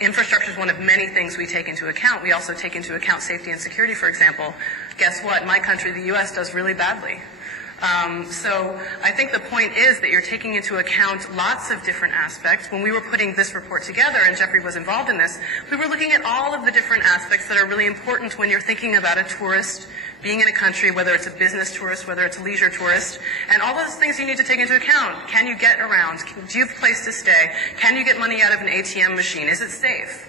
infrastructure is one of many things we take into account. We also take into account safety and security, for example. Guess what? My country, the U.S., does really badly. So I think the point is that you're taking into account lots of different aspects. When we were putting this report together, and Jeffrey was involved in this, we were looking at all of the different aspects that are really important when you're thinking about a tourist being in a country, whether it's a business tourist, whether it's a leisure tourist, and all those things you need to take into account. Can you get around? Do you have a place to stay? Can you get money out of an ATM machine? Is it safe?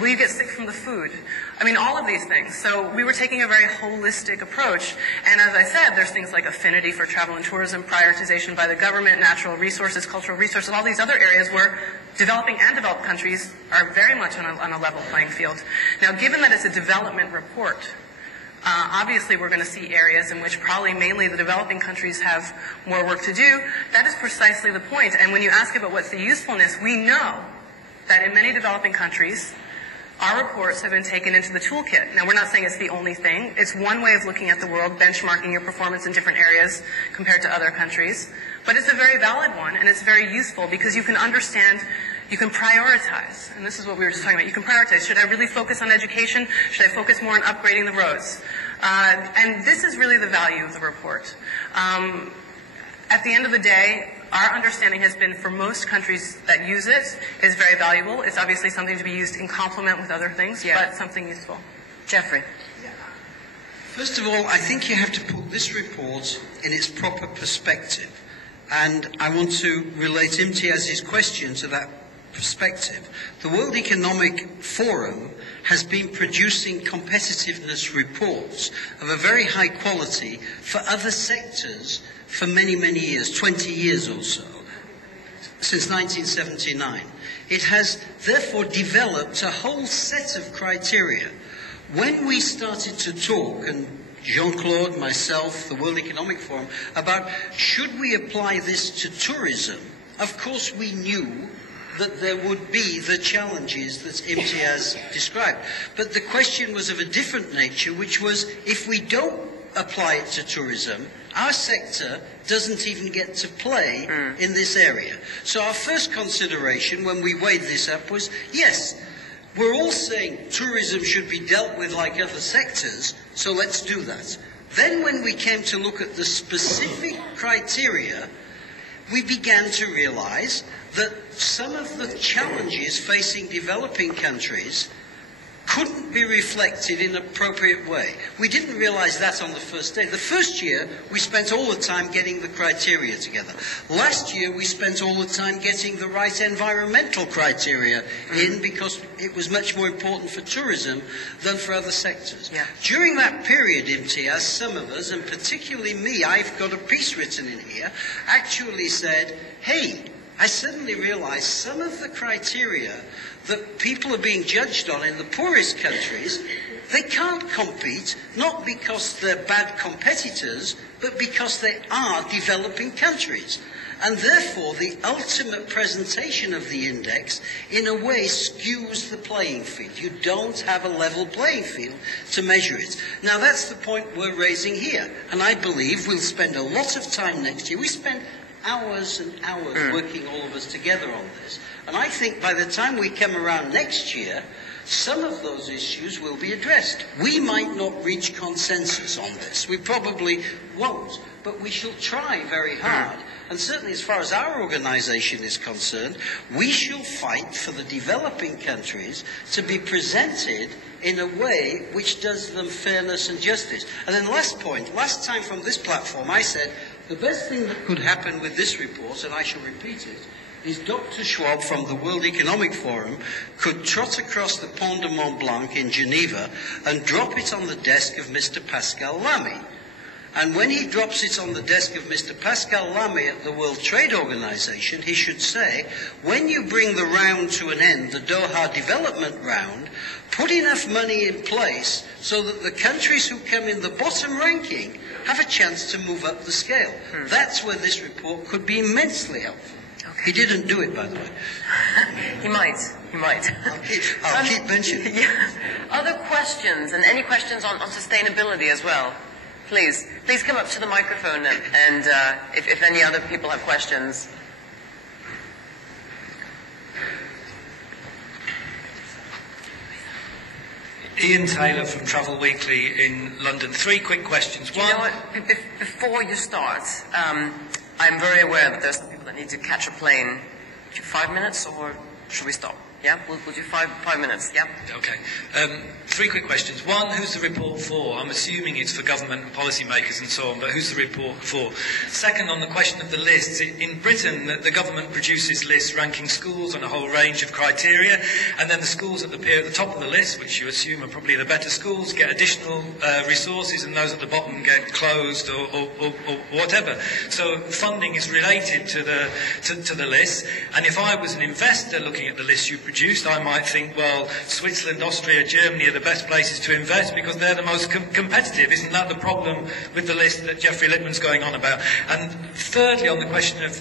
Will you get sick from the food? I mean, all of these things. So we were taking a very holistic approach. And as I said, there's things like affinity for travel and tourism, prioritization by the government, natural resources, cultural resources, all these other areas where developing and developed countries are very much on a level playing field. Now, given that it's a development report, obviously we're going to see areas in which probably mainly the developing countries have more work to do. That is precisely the point. And when you ask about what's the usefulness, we know that in many developing countries, our reports have been taken into the toolkit. Now, we're not saying it's the only thing. It's one way of looking at the world, benchmarking your performance in different areas compared to other countries. But it's a very valid one, and it's very useful because you can understand, you can prioritize. And this is what we were just talking about. You can prioritize. Should I really focus on education? Should I focus more on upgrading the roads? And this is really the value of the report. At the end of the day, our understanding has been for most countries that use it is very valuable. It's obviously something to be used in complement with other things, but something useful. Jeffrey. First of all, I think you have to put this report in its proper perspective. And I want to relate Imtiaz's question to that perspective. The World Economic Forum has been producing competitiveness reports of a very high quality for other sectors for many, many years, 20 years or so, since 1979. It has therefore developed a whole set of criteria. When we started to talk, and Jean-Claude, myself, the World Economic Forum, about should we apply this to tourism, of course we knew that there would be the challenges that Imtiaz described. But the question was of a different nature, which was if we don't apply it to tourism, our sector doesn't even get to play in this area. So our first consideration when we weighed this up was, yes, we're all saying tourism should be dealt with like other sectors, so let's do that. Then when we came to look at the specific criteria, we began to realize that some of the challenges facing developing countries couldn't be reflected in an appropriate way. We didn't realize that on the first day. The first year, we spent all the time getting the criteria together. Last year, we spent all the time getting the right environmental criteria in because it was much more important for tourism than for other sectors. During that period, Imtiaz, some of us, and particularly me, I've got a piece written in here, actually said, hey, I suddenly realized some of the criteria that people are being judged on in the poorest countries, they can't compete, not because they're bad competitors, but because they are developing countries. And therefore, the ultimate presentation of the index, in a way, skews the playing field. You don't have a level playing field to measure it. Now, that's the point we're raising here. And I believe we'll spend a lot of time next year. We spend hours and hours working all of us together on this. And I think by the time we come around next year, some of those issues will be addressed. We might not reach consensus on this. We probably won't. But we shall try very hard. And certainly as far as our organization is concerned, we shall fight for the developing countries to be presented in a way which does them fairness and justice. And then last point, last time from this platform I said, the best thing that could happen with this report, and I shall repeat it, is Dr. Schwab from the World Economic Forum could trot across the Pont de Mont Blanc in Geneva and drop it on the desk of Mr. Pascal Lamy. And when he drops it on the desk of Mr. Pascal Lamy at the World Trade Organization, he should say, when you bring the round to an end, the Doha development round, put enough money in place so that the countries who come in the bottom ranking have a chance to move up the scale. That's where this report could be immensely helpful. He didn't do it, by the way. He might. I'll keep mentioning. Other questions, and any questions on sustainability as well? Please come up to the microphone, and if any other people have questions. Ian Taylor from Travel Weekly in London. 3 quick questions. You know what? Before you start, I'm very aware that there's some people that need to catch a plane. 5 minutes, or should we stop? Yeah, we'll do 5 minutes. Yeah. Okay. 3 quick questions. 1, who's the report for? I'm assuming it's for government and policymakers and so on, but who's the report for? 2nd, on the question of the lists. In Britain, the government produces lists ranking schools on a whole range of criteria, and then the schools that appear at the top of the list, which you assume are probably the better schools, get additional resources, and those at the bottom get closed or whatever. So funding is related to the list, and if I was an investor looking at the list you produced, I might think, well, Switzerland, Austria, Germany are the best places to invest because they're the most competitive. Isn't that the problem with the list that Jeffrey Lippman's going on about? And thirdly, on the question of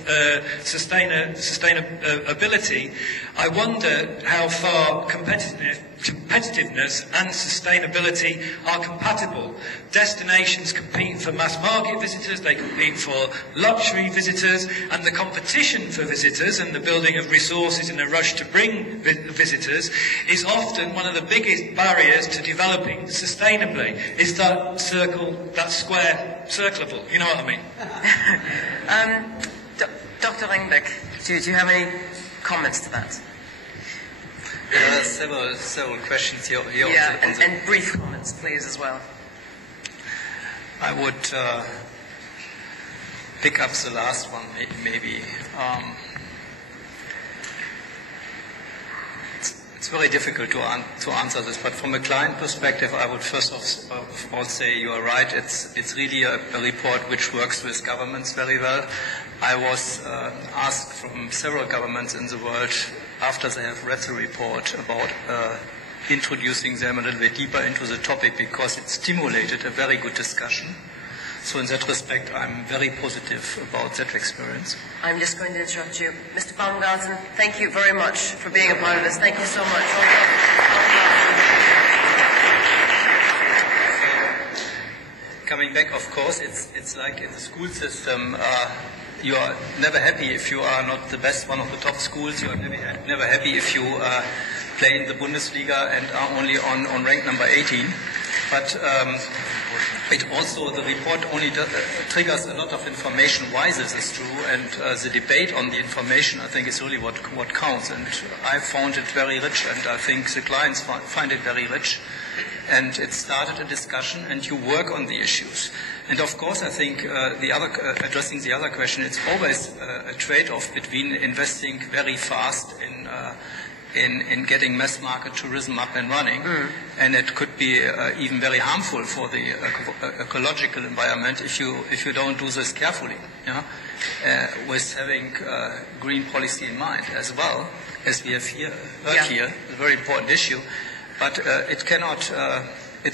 sustainability, I wonder how far competitiveness and sustainability are compatible. Destinations compete for mass market visitors, they compete for luxury visitors, and the competition for visitors and the building of resources in a rush to bring visitors is often one of the biggest barriers to developing sustainably. Is that square circleable? You know what I mean? Dr. Ringbeck, do you have any comments to that? There are several questions here. Yeah, and brief comments, please, as well. I would pick up the last one, maybe. It's very difficult to answer this, but from a client perspective, I would first of all say you are right. It's really a report which works with governments very well. I was asked from several governments in the world after they have read the report about introducing them a little bit deeper into the topic because it stimulated a very good discussion. So in that respect, I'm very positive about that experience. I'm just going to interrupt you. Mr. Baumgarten, thank you very much for being a part of this. Thank you so much. Coming back, of course, it's like in the school system, you are never happy if you are not the best one of the top schools. You are never happy if you play in the Bundesliga and are only on rank number 18. But it also, the report only triggers a lot of information why this is true, and the debate on the information, I think, is really what counts. And I found it very rich, and I think the clients find it very rich. And it started a discussion, and you work on the issues. And of course, I think addressing the other question, it's always a trade-off between investing very fast in getting mass market tourism up and running, and it could be even very harmful for the ecological environment if you don't do this carefully, with having green policy in mind as well, as we have here, a very important issue. But it cannot. I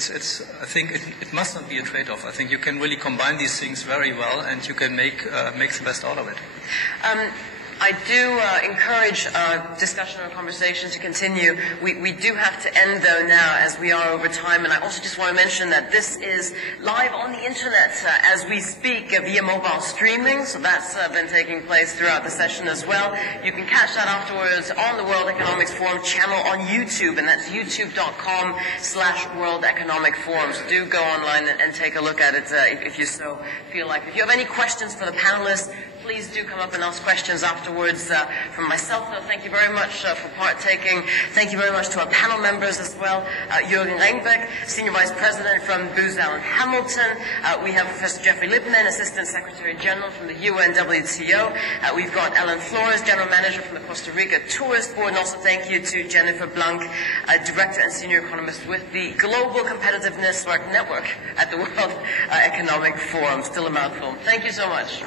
think it must not be a trade-off. I think you can really combine these things very well, and you can make the best out of it. I do encourage our discussion or conversation to continue. We do have to end, though, now, as we are over time. And I also just want to mention that this is live on the internet as we speak via mobile streaming. So that's been taking place throughout the session as well. You can catch that afterwards on the World Economics Forum channel on YouTube, and that's youtube.com/World Economic Forum. So do go online and take a look at it if you so feel like. If you have any questions for the panelists, please do come up and ask questions afterwards. From myself, though, thank you very much for partaking. Thank you very much to our panel members as well. Jürgen Ringbeck, Senior Vice President from Booz Allen Hamilton. We have Professor Jeffrey Lippman, Assistant Secretary General from the UN WTO. We've got Ellen Flores, General Manager from the Costa Rica Tourist Board. And also thank you to Jennifer Blanc, Director and Senior Economist with the Global Competitiveness Network at the World Economic Forum. Still a mouthful. Thank you so much.